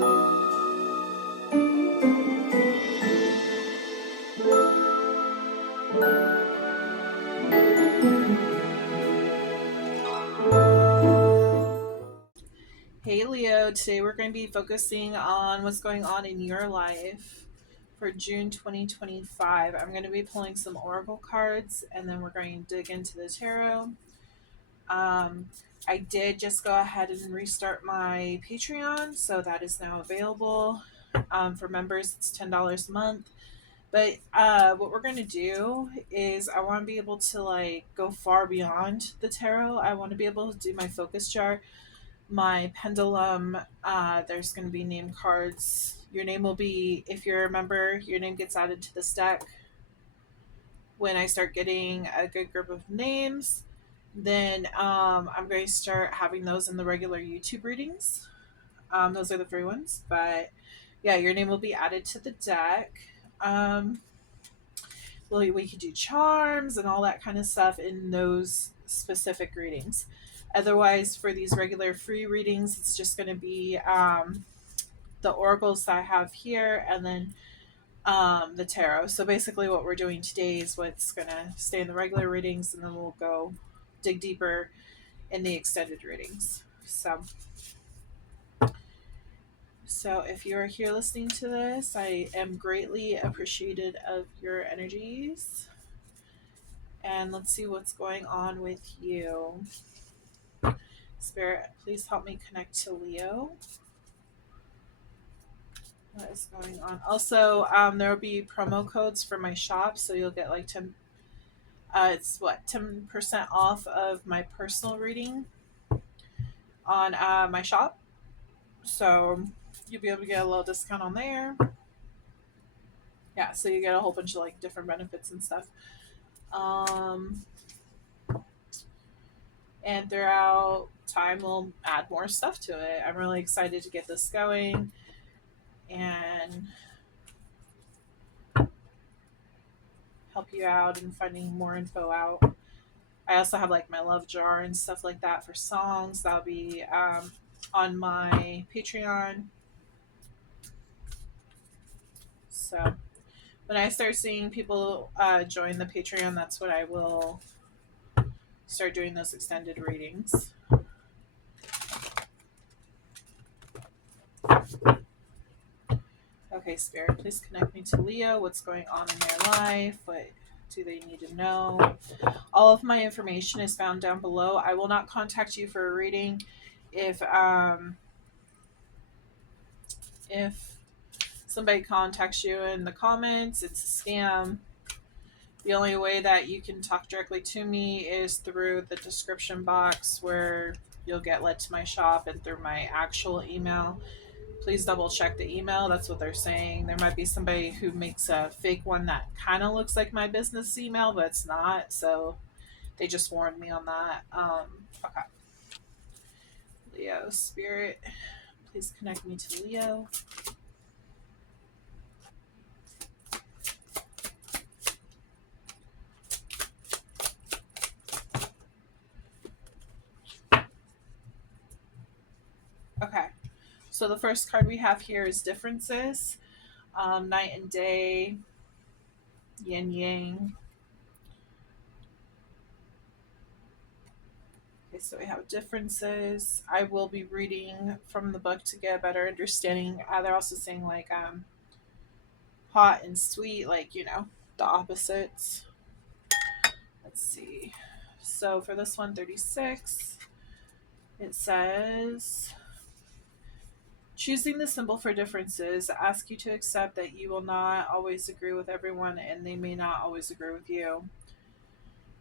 Hey Leo, today we're going to be focusing on what's going on in your life for June 2025. I'm going to be pulling some oracle cards and then we're going to dig into the tarot. Um, I did just go ahead and restart my Patreon, so that is now available. For members, it's $10 a month. But what we're going to do is I want to be able to like go far beyond the tarot. I want to be able to do my focus chart, my pendulum. There's going to be name cards. Your name will be, if you're a member, your name gets added to this deck. When I start getting a good group of names, then I'm going to start having those in the regular YouTube readings. Those are the free ones. But yeah, your name will be added to the deck. We could do charms and all that kind of stuff in those specific readings. Otherwise, for these regular free readings, it's just going to be the oracles that I have here and then the tarot. So basically, what we're doing today is what's going to stay in the regular readings, and then we'll go dig deeper in the extended readings. So if you are here listening to this, I am greatly appreciated of your energies. And let's see what's going on with you. Spirit, please help me connect to Leo. What is going on? Also, there will be promo codes for my shop, so you'll get like 10. It's 10% off of my personal reading on my shop. So you'll be able to get a little discount on there. Yeah, so you get a whole bunch of like different benefits and stuff. And throughout time, we'll add more stuff to it. I'm really excited to get this going and help you out in finding more info out. I also have like my love jar and stuff like that for songs. That'll be on my Patreon. So when I start seeing people join the Patreon, that's when I will start doing those extended readings. Okay, Spirit, please connect me to Leo. What's going on in their life? What do they need to know? All of my information is found down below. I will not contact you for a reading if somebody contacts you in the comments. It's a scam. The only way that you can talk directly to me is through the description box where you'll get led to my shop and through my actual email. Please double check the email. That's what they're saying. There might be somebody who makes a fake one that kind of looks like my business email, but it's not. So they just warned me on that. Okay. Leo, Spirit, please connect me to Leo. Okay. So the first card we have here is differences. Night and day, yin yang. Okay, so we have differences. I will be reading from the book to get a better understanding. They're also saying like hot and sweet, like, the opposites. Let's see. So for this 136, it says, choosing the symbol for differences ask you to accept that you will not always agree with everyone and they may not always agree with you.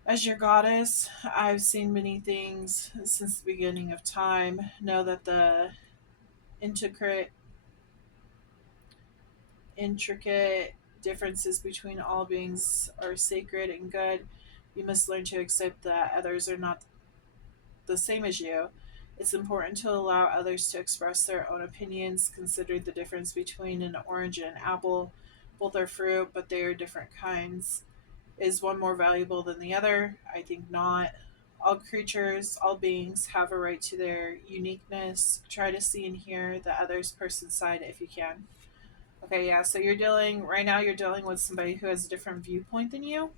As your goddess, I've seen many things since the beginning of time. Know that the intricate differences between all beings are sacred and good. You must learn to accept that others are not the same as you. It's important to allow others to express their own opinions. Consider the difference between an orange and an apple. Both are fruit, but they are different kinds. Is one more valuable than the other? I think not. All creatures, all beings have a right to their uniqueness. Try to see and hear the other's person's side if you can. Okay, yeah, so right now, you're dealing with somebody who has a different viewpoint than you.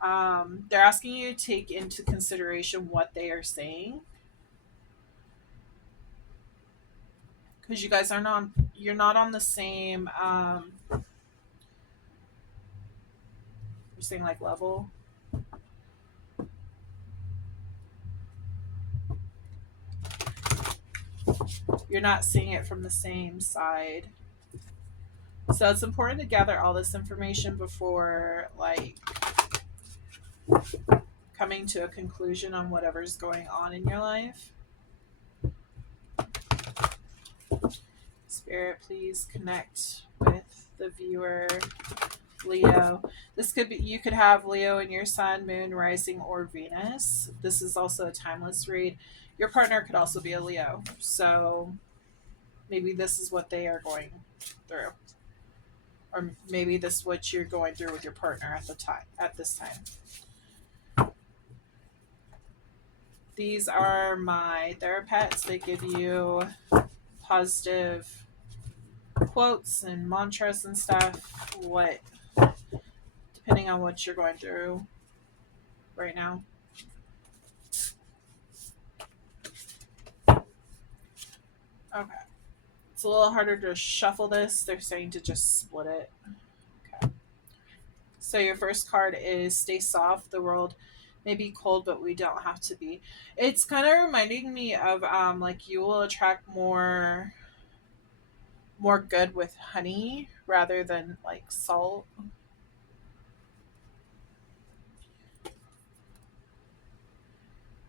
They're asking you to take into consideration what they are saying because you guys are not, you're not on the same, you're saying like level. You're not seeing it from the same side. So it's important to gather all this information before like coming to a conclusion on whatever's going on in your life. Spirit, please connect with the viewer, Leo. This could be, you could have Leo in your sun, moon, rising, or Venus. This is also a timeless read. Your partner could also be a Leo. So maybe this is what they are going through. Or maybe this is what you're going through with your partner at this time. These are my therapests. They give you positive quotes and mantras and stuff, what depending on what you're going through right now. Okay. It's a little harder to shuffle this. They're saying to just split it. Okay. So your first card is Stay Soft. The world may be cold, but we don't have to be. It's kind of reminding me of like you will attract more good with honey rather than like salt.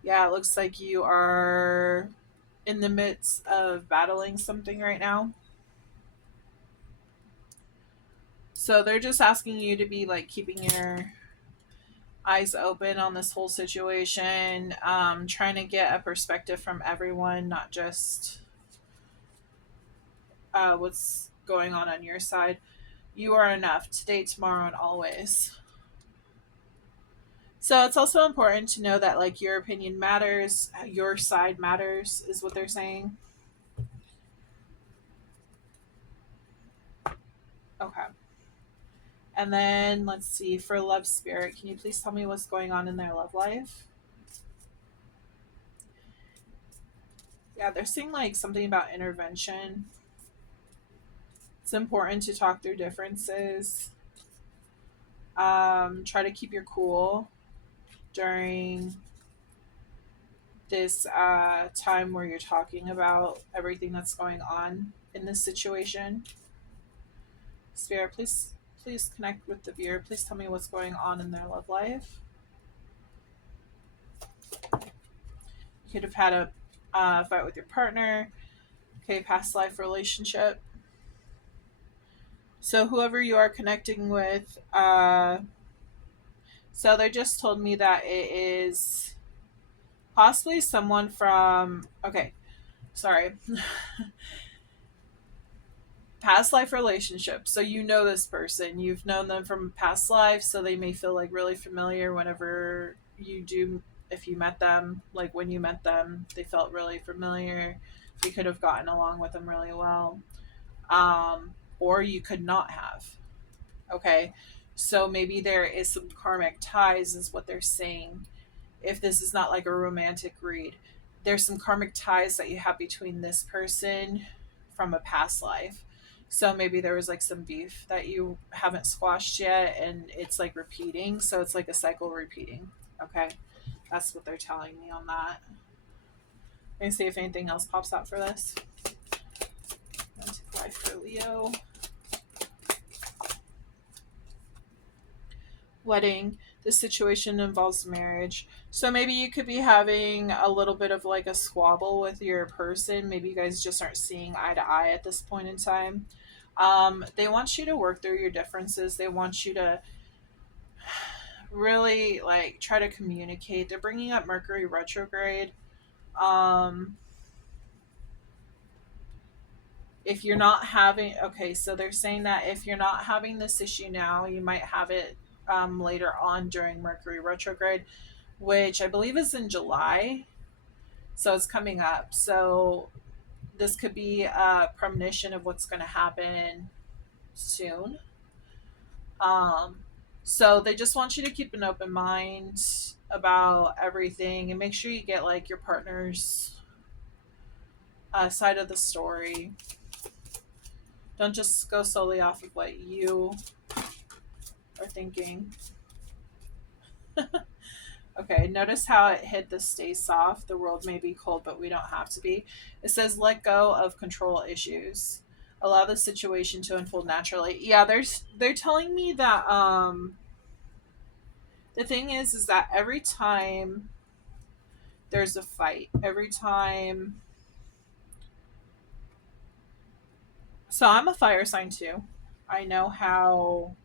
Yeah, it looks like you are in the midst of battling something right now. So they're just asking you to be like keeping your eyes open on this whole situation, trying to get a perspective from everyone, not just what's going on your side. You are enough today, tomorrow, and always. So it's also important to know that like your opinion matters, your side matters, is what they're saying. Okay. And then let's see, for love spirit, can you please tell me what's going on in their love life? Yeah, they're saying like something about intervention. It's important to talk through differences. Try to keep your cool during this time where you're talking about everything that's going on in this situation. Spirit, please connect with the viewer. Please tell me what's going on in their love life. You could have had a fight with your partner. Okay, past life relationship. So whoever you are connecting with, so they just told me that it is possibly someone from, okay, sorry, past life relationship. So you know this person, you've known them from past life, so they may feel like really familiar whenever you do. If you met them, like when you met them, they felt really familiar. You could have gotten along with them really well, or you could not have. Okay, so maybe there is some karmic ties, is what they're saying. If this is not like a romantic read, there's some karmic ties that you have between this person from a past life. So maybe there was like some beef that you haven't squashed yet and it's like repeating. So it's like a cycle repeating. Okay. That's what they're telling me on that. Let me see if anything else pops out for this. Life for Leo. Wedding. This situation involves marriage. So maybe you could be having a little bit of like a squabble with your person. Maybe you guys just aren't seeing eye to eye at this point in time. They want you to work through your differences. They want you to really like try to communicate. They're bringing up Mercury retrograde. Um, if you're not having, okay, so they're saying that if you're not having this issue now, you might have it later on during Mercury retrograde, which I believe is in July. So it's coming up. So this could be a premonition of what's going to happen soon. Um, so they just want you to keep an open mind about everything and make sure you get like your partner's side of the story. Don't just go solely off of what you are thinking. Okay, notice how it hit the stay soft. The world may be cold, but we don't have to be. It says let go of control issues. Allow the situation to unfold naturally. Yeah, they're telling me that the thing is that every time there's a fight, every time, so I'm a fire sign too. I know how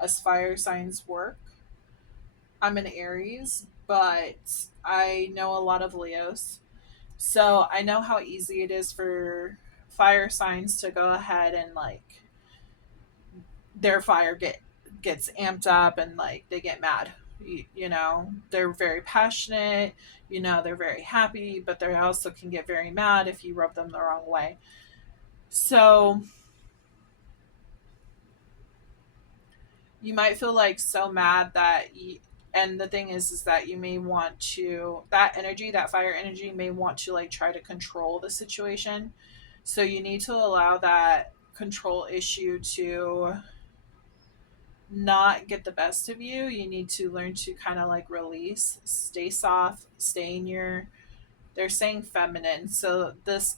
us fire signs work. I'm an Aries, but I know a lot of Leos. So I know how easy it is for fire signs to go ahead and like their gets amped up and like they get mad. You know, they're very passionate, you know, they're very happy, but they also can get very mad if you rub them the wrong way. So you might feel like so mad that and the thing is that you may want to that energy, that fire energy may want to like try to control the situation. So you need to allow that control issue to not get the best of you. You need to learn to kind of like release, stay soft, stay in your, they're saying feminine. So this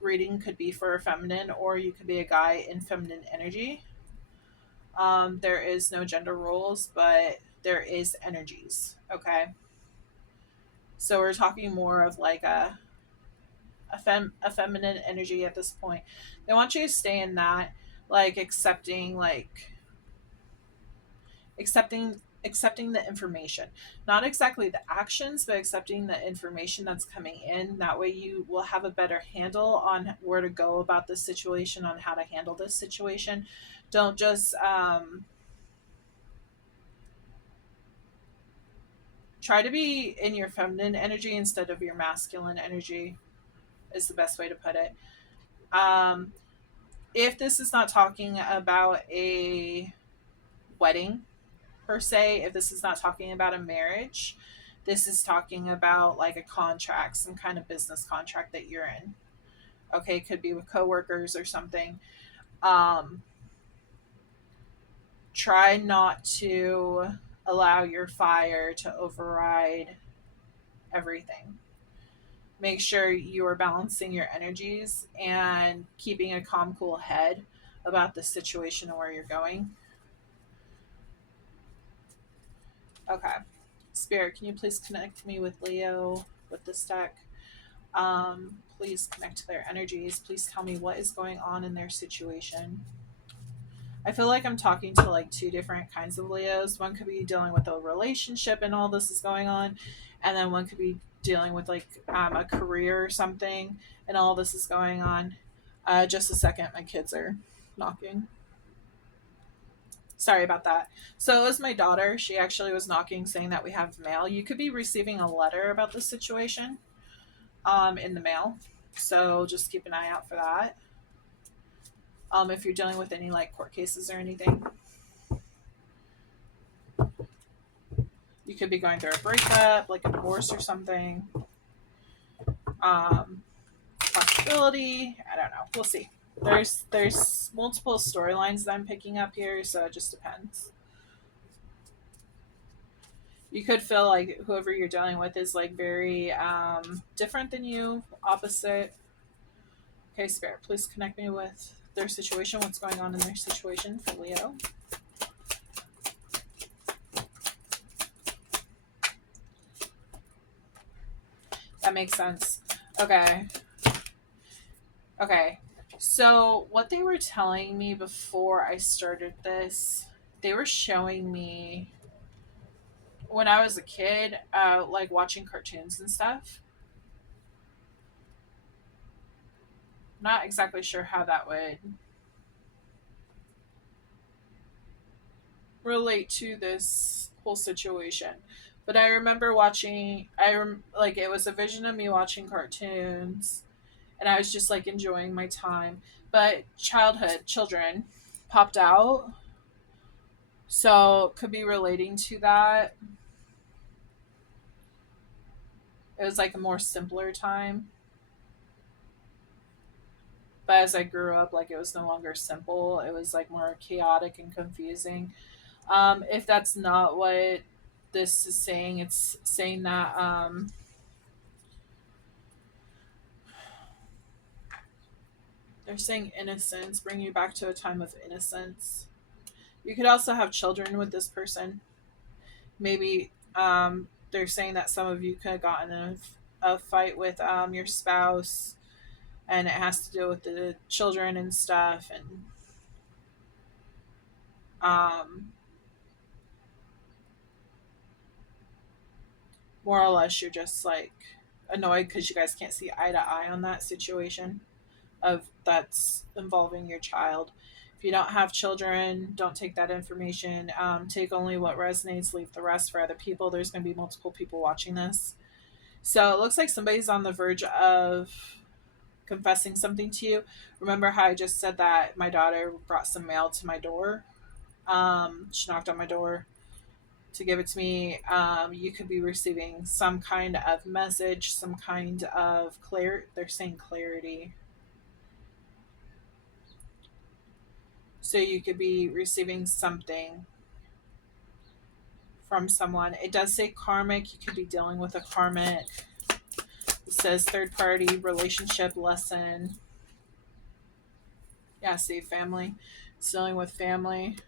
reading could be for a feminine, or you could be a guy in feminine energy. There is no gender rules, but there is energies. Okay. So we're talking more of like a feminine energy at this point. They want you to stay in that, like accepting the information, not exactly the actions, but accepting the information that's coming in. That way you will have a better handle on where to go about this situation, on how to handle this situation. Don't just try to be in your feminine energy instead of your masculine energy is the best way to put it. um, if this is not talking about a wedding per se, if this is not talking about a marriage, this is talking about like a contract, some kind of business contract that you're in. Okay, could be with coworkers or something. Um, try not to allow your fire to override everything. Make sure you are balancing your energies and keeping a calm, cool head about the situation and where you're going. Okay. Spirit, can you please connect me with Leo with this deck? Please connect to their energies. Please tell me what is going on in their situation. I feel like I'm talking to like two different kinds of Leos. One could be dealing with a relationship and all this is going on, and then one could be dealing with like a career or something and all this is going on. Just a second, my kids are knocking. Sorry about that. So it was my daughter. She actually was knocking saying that we have mail. You could be receiving a letter about the situation in the mail. So just keep an eye out for that. If you're dealing with any like court cases or anything, you could be going through a breakup, like a divorce or something. Um, Possibility. I don't know. We'll see. There's multiple storylines that I'm picking up here, so it just depends. You could feel like whoever you're dealing with is like very different than you, opposite. Okay, Spirit, please connect me with their situation. What's going on in their situation for Leo? That makes sense. Okay. Okay. So, what they were telling me before I started this, they were showing me when I was a kid, like watching cartoons and stuff. Not exactly sure how that would. relate to this whole situation. But I remember watching, like it was a vision of me watching cartoons, and I was just like enjoying my time. But children popped out, so could be relating to that. It was like a more simpler time. But as I grew up, like it was no longer simple. It was like more chaotic and confusing. If that's not what this is saying, it's saying that they're saying innocence, bring you back to a time of innocence. You could also have children with this person. Maybe they're saying that some of you could have gotten in a fight with your spouse, and it has to do with the children and stuff. And um, more or less, you're just like annoyed because you guys can't see eye to eye on that situation of that's involving your child. If you don't have children, don't take that information. Take only what resonates, leave the rest for other people. There's going to be multiple people watching this. So it looks like somebody's on the verge of confessing something to you. Remember how I just said that my daughter brought some mail to my door? She knocked on my door to give it to me. You could be receiving some kind of message, some kind of they're saying clarity. So you could be receiving something from someone. It does say karmic. You could be dealing with a karmic. It says third party relationship lesson. Yeah, see, family. It's dealing with family.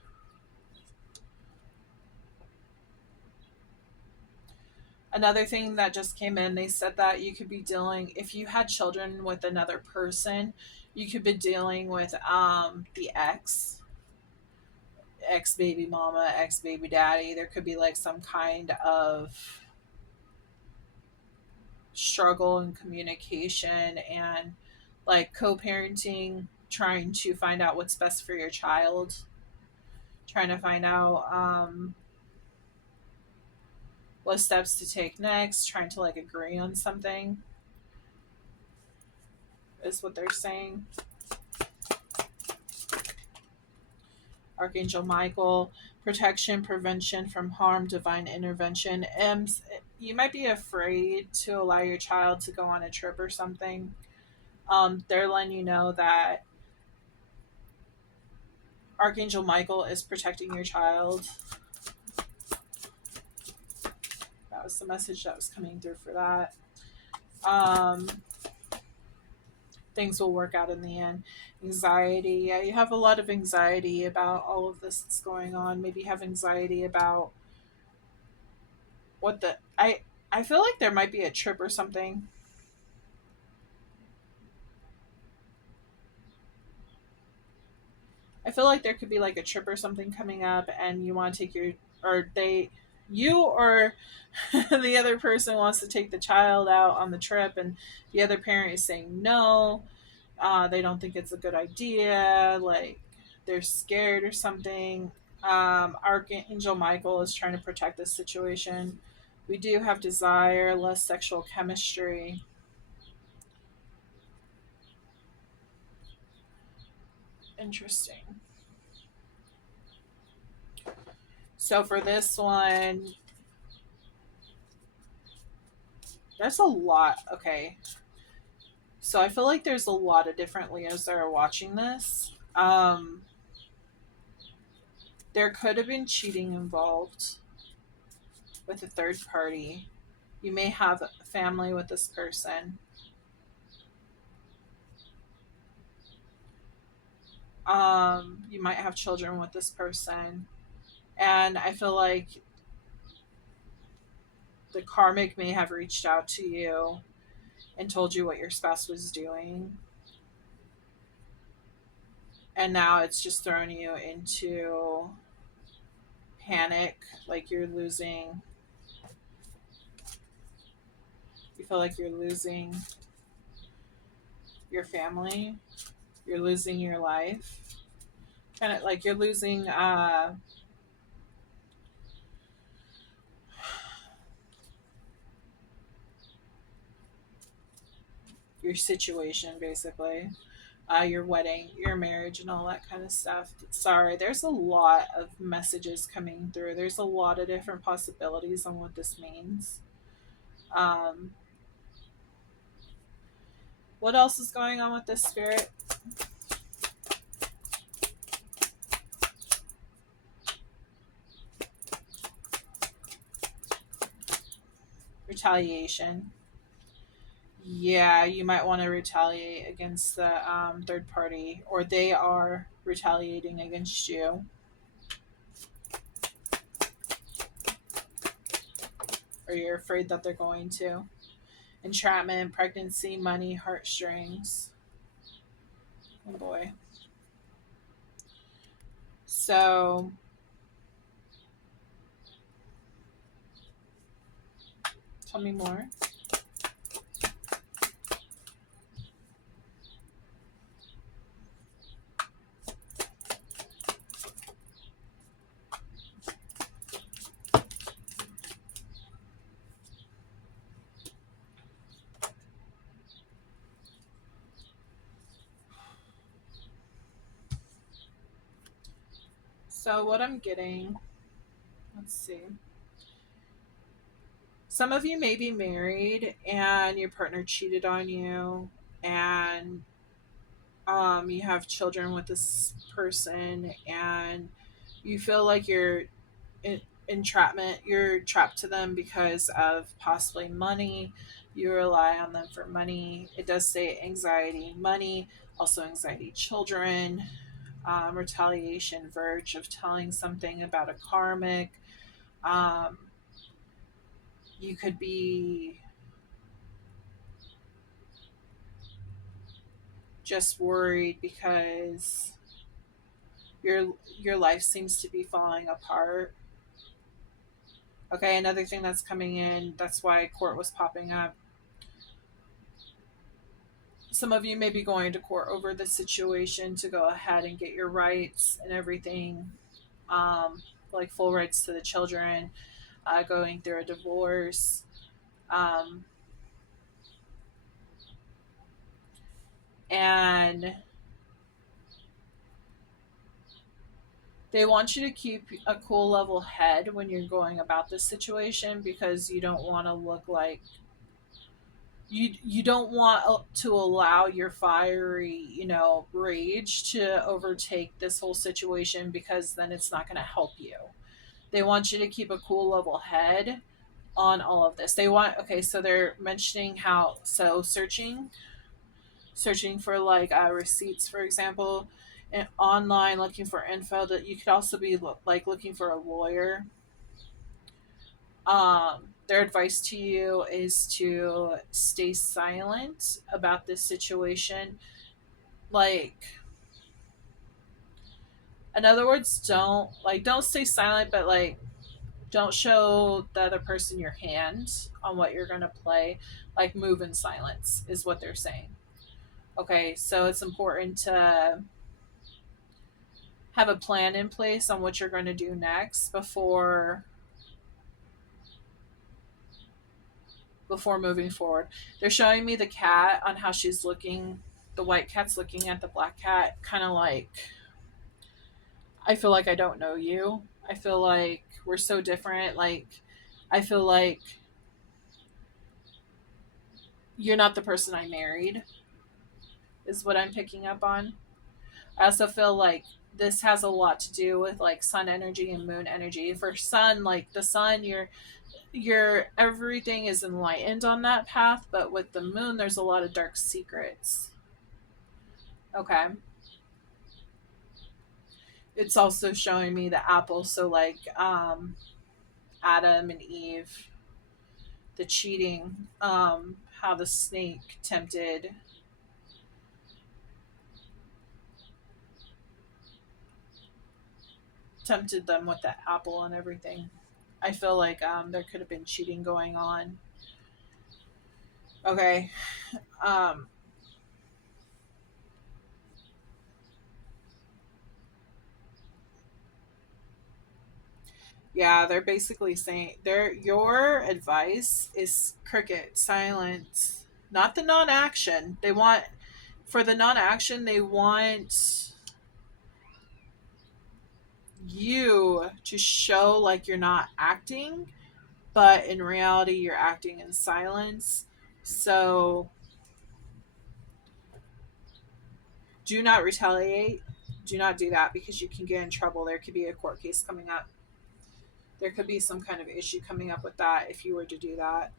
Another thing that just came in, they said that you could be dealing, if you had children with another person, you could be dealing with the ex baby mama, ex baby daddy. There could be like some kind of struggle in communication and like co-parenting, trying to find out what's best for your child, trying to find out what steps to take next, trying to like agree on something is what they're saying. Archangel Michael, protection, prevention from harm, divine intervention. You might be afraid to allow your child to go on a trip or something. They're letting you know that Archangel Michael is protecting your child. That was the message that was coming through for that. Um, Things will work out in the end. Anxiety. Yeah, you have a lot of anxiety about all of this that's going on. Maybe you have anxiety about what the I feel like there might be a trip or something. I feel like there could be like a trip or something coming up, and you want to take your or they you or the other person wants to take the child out on the trip, and the other parent is saying no. They don't think it's a good idea. Like they're scared or something. Archangel Michael is trying to protect this situation. We do have desire, less sexual chemistry. Interesting. So for this one, there's a lot. Okay. So I feel like there's a lot of different Leos that are watching this. There could have been cheating involved with a third party. You may have family with this person. You might have children with this person. And I feel like the karmic may have reached out to you and told you what your spouse was doing. And now it's just thrown you into panic, like you feel like you're losing your family, you're losing your life, kind of like you're losing your situation, basically. Your wedding, your marriage, and all that kind of stuff. Sorry, there's a lot of messages coming through. There's a lot of different possibilities on what this means. Um, what else is going on with this spirit? Retaliation. Yeah, you might want to retaliate against the third party, or they are retaliating against you, or you're afraid that they're going to. Entrapment, pregnancy, money, heartstrings. Oh boy. So, tell me more. So, what I'm getting, let's see. Some of you may be married and your partner cheated on you, and you have children with this person, and you feel like you're in, entrapment, you're trapped to them because of possibly money. You rely on them for money. It does say anxiety, money, also anxiety, children, retaliation, verge of telling something about a karmic. Um, you could be just worried because your life seems to be falling apart. Okay, another thing that's coming in, that's why court was popping up. Some of you may be going to court over the situation to go ahead and get your rights and everything, like full rights to the children, going through a divorce. Um, and they want you to keep a cool level head when you're going about this situation, because you don't want to look like you don't want to allow your fiery, rage to overtake this whole situation, because then it's not going to help you. They want you to keep a cool level head on all of this. They want, okay, so they're mentioning how, so searching for like receipts, for example, and online looking for info. That you could also be like looking for a lawyer. Their advice to you is to stay silent about this situation. Like, in other words, don't stay silent, but like don't show the other person your hand on what you're gonna play. Like, move in silence is what they're saying. Okay, so it's important to have a plan in place on what you're going to do next before moving forward. They're showing me the cat on how she's looking. The white cat's looking at the black cat, kind of like, I feel like I don't know you. I feel like we're so different. Like, I feel like you're not the person I married, is what I'm picking up on. I also feel like this has a lot to do with like sun energy and moon energy. For sun, like the sun, your everything is enlightened on that path, but with the moon there's a lot of dark secrets. Okay, it's also showing me the apple, so like Adam and Eve, the cheating, how the snake tempted them with the apple and everything. I feel like there could have been cheating going on. Okay. um Yeah, they're basically saying your advice is cricket, silence. not the non-action. They want, for the non-action, they want you to show like you're not acting, but in reality you're acting in silence. So do not retaliate. Do not do that because you can get in trouble. There could be a court case coming up. There could be some kind of issue coming up with that if you were to do that.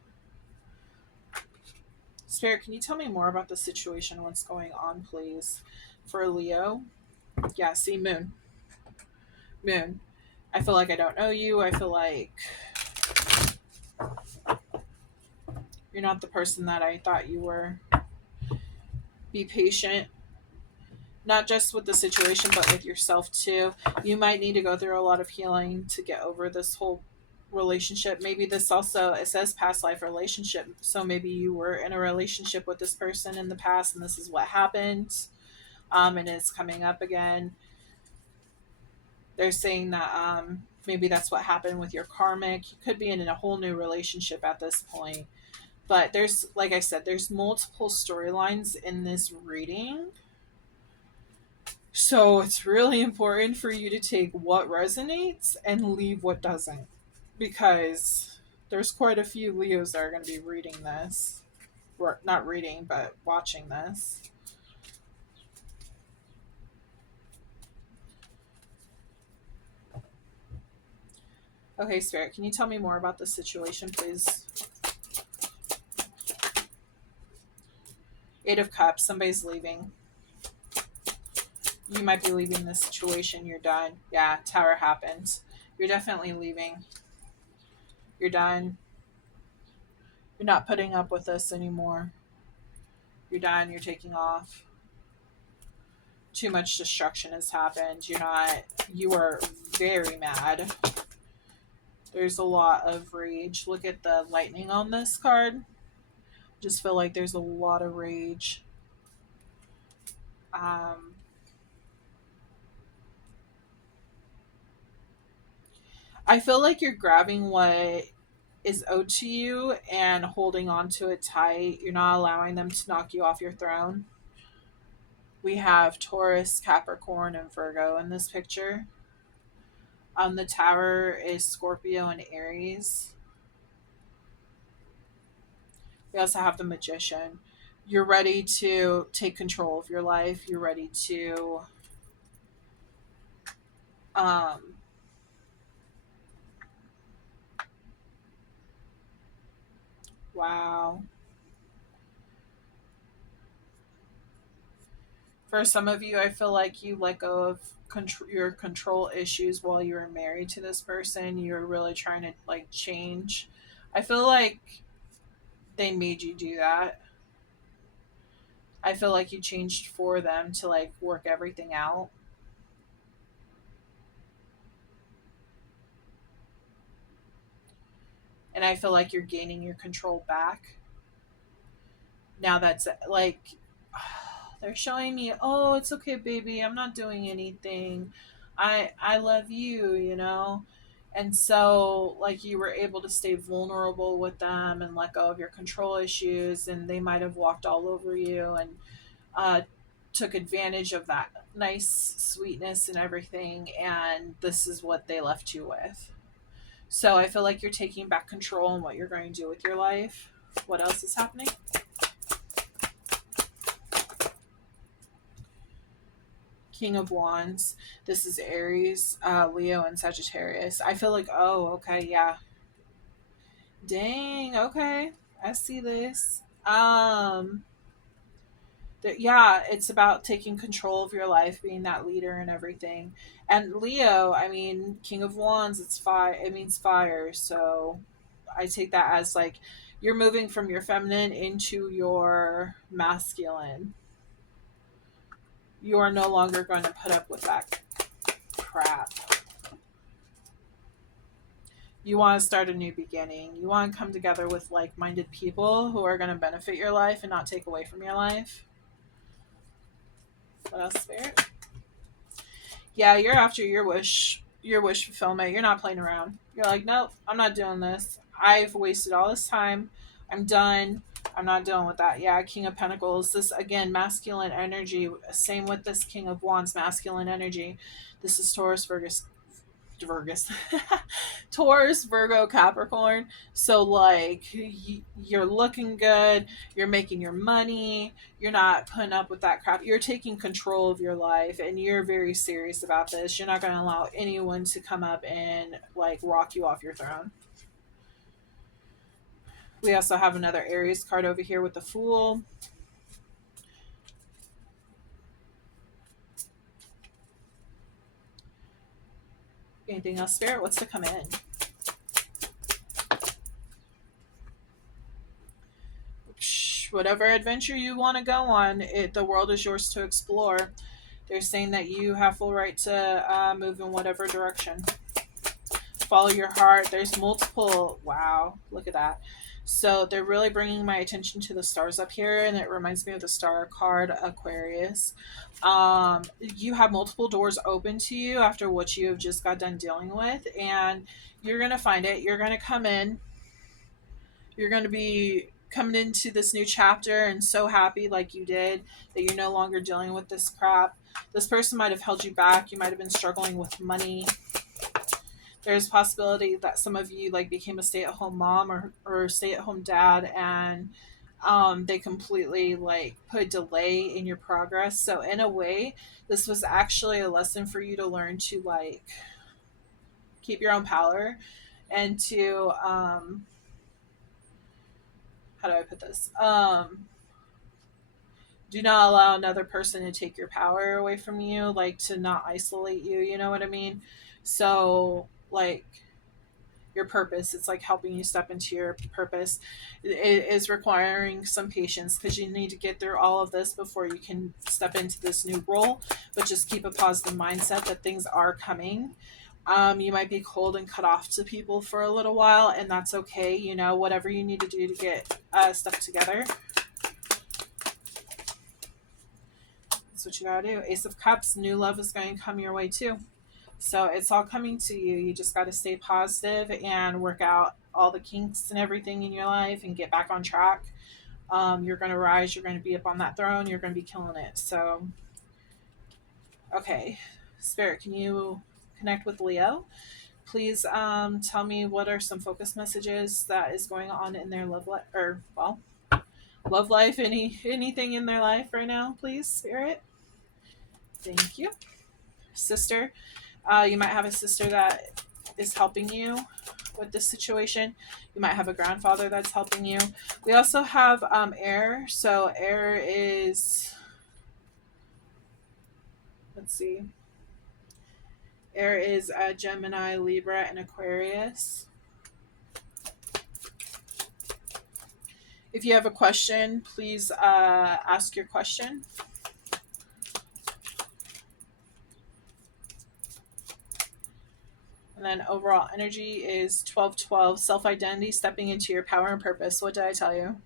Spirit, can you tell me more about the situation? What's going on, please? For Leo? Yeah, see, Moon. Moon. I feel like I don't know you. I feel like you're not the person that I thought you were. Be patient, not just with the situation, but with yourself too. You might need to go through a lot of healing to get over this whole relationship. Maybe this also, it says past life relationship. So maybe you were in a relationship with this person in the past and this is what happened. And it's coming up again. They're saying that maybe that's what happened with your karmic. You could be in a whole new relationship at this point. But there's, like I said, there's multiple storylines in this reading. So it's really important for you to take what resonates and leave what doesn't. Because there's quite a few Leos that are going to be reading this. Or not reading, but watching this. Okay, Spirit, can you tell me more about the situation, please? Eight of Cups, somebody's leaving. You might be leaving this situation. You're done. Yeah, Tower happens. You're definitely leaving. You're done. You're not putting up with this anymore. You're done. You're taking off. Too much destruction has happened. You are very mad. There's a lot of rage. Look at the lightning on this card. Just feel like there's a lot of rage. I feel like you're grabbing what is owed to you and holding on to it tight. You're not allowing them to knock you off your throne. We have Taurus, Capricorn, and Virgo in this picture. The Tower is Scorpio and Aries. We also have the Magician. You're ready to take control of your life. You're ready to wow. For some of you, I feel like you let go of your control issues while you were married to this person. You're really trying to like change. I feel like they made you do that. I feel like you changed for them to like work everything out. And I feel like you're gaining your control back. Now that's like they're showing me, "Oh, it's okay, baby. I'm not doing anything. I love you, you know?" And so like you were able to stay vulnerable with them and let go of your control issues, and they might have walked all over you and uh took advantage of that nice sweetness and everything, and this is what they left you with. So I feel like you're taking back control on what you're going to do with your life. What else is happening? King of Wands. This is Aries, Leo, and Sagittarius. I feel like, oh, okay, yeah. Dang, okay. I see this. Yeah, it's about taking control of your life, being that leader and everything. And Leo, I mean, King of Wands, it's fire. It means fire. So I take that as like you're moving from your feminine into your masculine. You are no longer going to put up with that crap. You want to start a new beginning. You want to come together with like minded people who are going to benefit your life and not take away from your life. What else, Spirit? Yeah, you're after your wish fulfillment. You're not playing around. You're like, nope, I'm not doing this. I've wasted all this time. I'm done. I'm not dealing with that. Yeah, King of Pentacles. This again, masculine energy. Same with this King of Wands, masculine energy. This is Taurus, Virgus, Taurus, Virgo, Capricorn. So like you're looking good, you're making your money, you're not putting up with that crap. You're taking control of your life, and you're very serious about this. You're not going to allow anyone to come up and like rock you off your throne. We also have another Aries card over here with the Fool. Anything else, Spirit? What's to come in? Whatever adventure you want to go on, the world is yours to explore. They're saying that you have full right to move in whatever direction. Follow your heart. There's multiple. Wow, look at that. So they're really bringing my attention to the stars up here, and it reminds me of the star card Aquarius. You have multiple doors open to you after what you have just got done dealing with, and you're gonna find it. You're gonna come in. You're gonna be coming into this new chapter and so happy like you did that you're no longer dealing with this crap. This person might have held you back. You might have been struggling with money. There's a possibility that some of you like became a stay-at-home mom or stay-at-home dad, and they completely like put a delay in your progress. So in a way, this was actually a lesson for you to learn to like keep your own power and to how do I put this? Do not allow another person to take your power away from you, like to not isolate you, you know what I mean? So like your purpose, it's like helping you step into your purpose. It is requiring some patience because you need to get through all of this before you can step into this new role. But just keep a positive mindset that things are coming. You might be cold and cut off to people for a little while, and that's okay. You know, whatever you need to do to get stuff together, that's what you gotta do. Ace of Cups, new love is going to come your way too. So it's all coming to you. You just got to stay positive and work out all the kinks and everything in your life and get back on track. You're going to rise. You're going to be up on that throne. You're going to be killing it. So, okay. Spirit, can you connect with Leo? Please tell me what are some focus messages that is going on in their love life, or, well, love life, anything in their life right now, please, Spirit. Thank you. Sister, you might have a sister that is helping you with this situation. You might have a grandfather that's helping you. We also have air. So air is, let's see, air is Gemini, Libra, and Aquarius. If you have a question, please ask your question. And then overall energy is 1212, self-identity, stepping into your power and purpose. What did I tell you?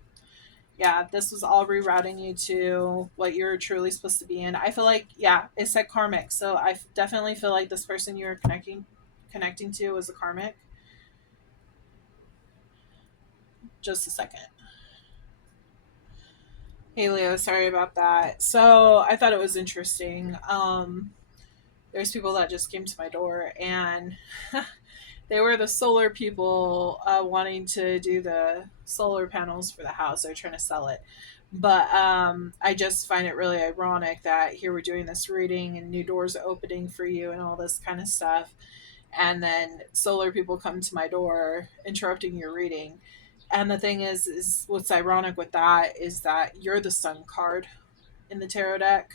Yeah, this was all rerouting you to what you're truly supposed to be in. I feel like, yeah, it said karmic. So I definitely feel like this person you were connecting to was a karmic. Just a second. Hey Leo, sorry about that. So I thought it was interesting. There's people that just came to my door, and they were the solar people wanting to do the solar panels for the house. They're trying to sell it. But I just find it really ironic that here we're doing this reading and new doors opening for you and all this kind of stuff. And then solar people come to my door interrupting your reading. And the thing is what's ironic with that is that you're the sun card in the tarot deck,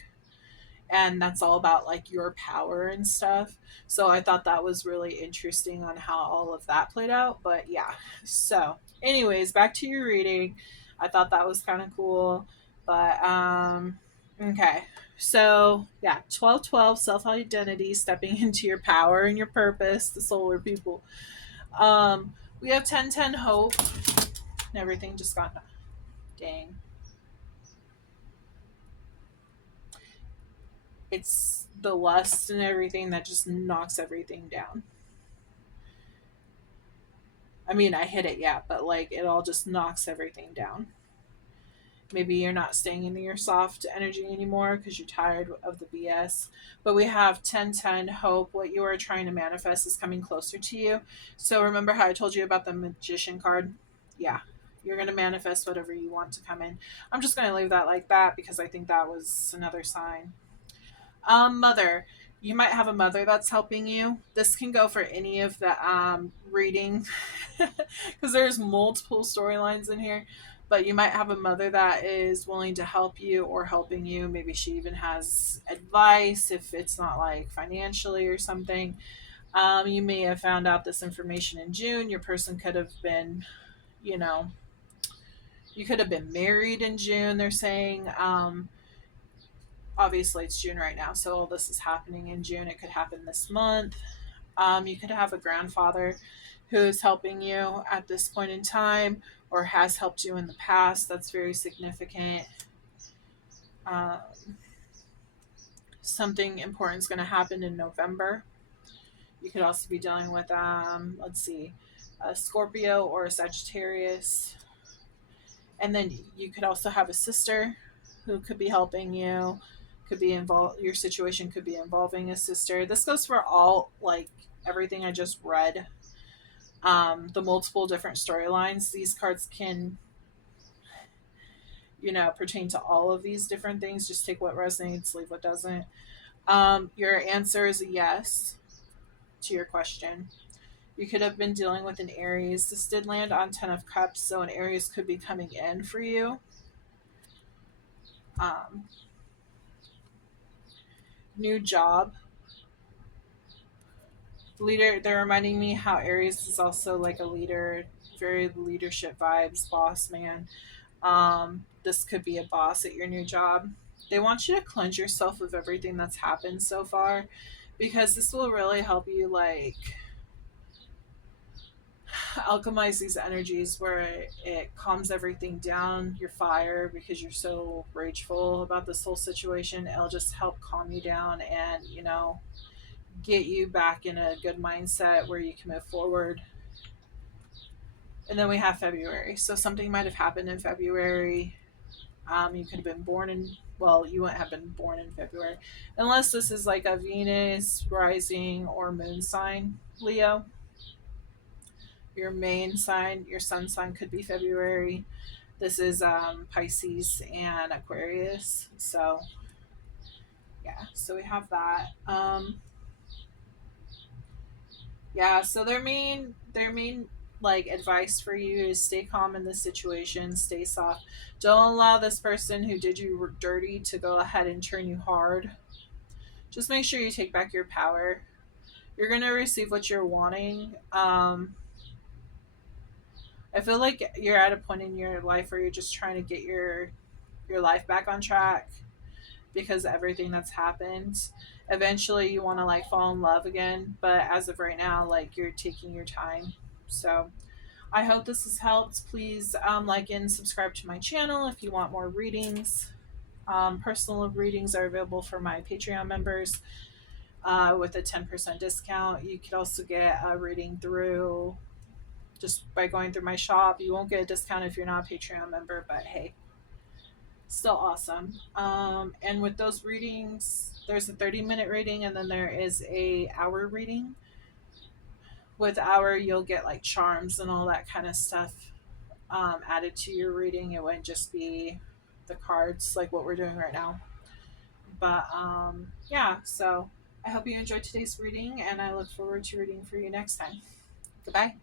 and that's all about like your power and stuff. So I thought that was really interesting on how all of that played out. But yeah, so anyways, back to your reading. I thought that was kind of cool. But okay, so yeah, 1212, self-identity, stepping into your power and your purpose, the solar people. We have 1010, hope, and everything just got dang. It's the lust and everything that just knocks everything down. I mean, I hit it, yeah, but like it all just knocks everything down. Maybe you're not staying in your soft energy anymore because you're tired of the BS. But we have 1010 hope. What you are trying to manifest is coming closer to you. So remember how I told you about the magician card? Yeah. You're going to manifest whatever you want to come in. I'm just going to leave that like that because I think that was another sign. Mother. You might have a mother that's helping you. This can go for any of the reading because there's multiple storylines in here. But you might have a mother that is willing to help you or helping you. Maybe she even has advice if it's not like financially or something. You may have found out this information in June. Your person could have been, you know, you could have been married in June, they're saying. Obviously it's June right now, so all this is happening in June. It could happen this month. You could have a grandfather who's helping you at this point in time or has helped you in the past. That's very significant. Um, Something important is going to happen in November. You could also be dealing with, let's see, a Scorpio or a Sagittarius. And then you could also have a sister who could be helping you, could be involved, your situation could be involving a sister. This goes for all, like, everything I just read. The multiple different storylines, these cards can, pertain to all of these different things. Just take what resonates, leave what doesn't. Your answer is a yes to your question. You could have been dealing with an Aries. This did land on 10 of Cups, so an Aries could be coming in for you. um, New job. Leader, they're reminding me how Aries is also like a leader, very leadership vibes, boss man. This could be a boss at your new job. They want you to cleanse yourself of everything that's happened so far because this will really help you, like, alchemize these energies where it calms everything down, your fire, because you're so rageful about this whole situation. It'll just help calm you down and, get you back in a good mindset where you can move forward. And then we have February. So something might have happened in February. You could have been born in, well, you wouldn't have been born in February. Unless this is like a Venus, rising, or moon sign, Leo. Your main sign, your sun sign could be February. This is Pisces and Aquarius. So, yeah, so we have that. Yeah, so their main like advice for you is stay calm in this situation, stay soft. Don't allow this person who did you dirty to go ahead and turn you hard. Just make sure you take back your power. You're gonna receive what you're wanting. I feel like you're at a point in your life where you're just trying to get your life back on track because of everything that's happened. Eventually you want to like fall in love again, but as of right now, like, you're taking your time. So I hope this has helped. Please like and subscribe to my channel if you want more readings. Personal readings are available for my Patreon members with a 10% discount. You could also get a reading through just by going through my shop. You won't get a discount if you're not a Patreon member, but hey, still awesome. And with those readings, there's a 30-minute reading and then there is a hour reading. With hour, you'll get like charms and all that kind of stuff added to your reading. It wouldn't just be the cards like what we're doing right now. But yeah, so I hope you enjoyed today's reading and I look forward to reading for you next time. Goodbye.